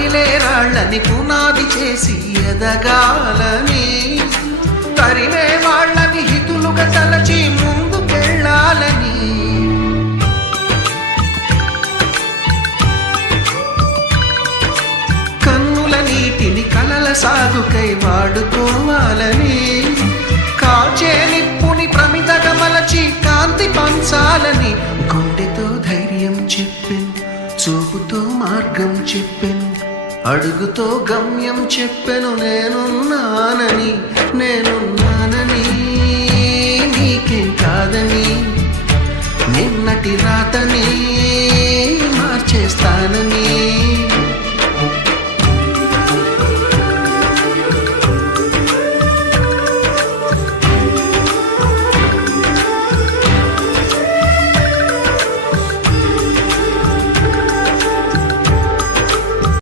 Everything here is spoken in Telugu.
రగిలే రాళ్ళని పునాది చేసి ఎదగాలని, తరిమే వాళ్ళని హితులుగా తలచి ముందుకెళ్ళాలని, కన్నుల నీటిని కలల సాగుకై వాడుకోవాలని, కాచే నిప్పుని ప్రమిదగా మలచి కాంతి పంచాలని, గుండెతో ధైర్యం చెప్పెను, చూపుతో మార్గం చెప్పెను, అడుగుతో గమ్యం చెప్పెను, నేనున్నానని నేనున్నానని, నీకేం కాదని, నిన్నటి రాతని మార్చేస్తానని.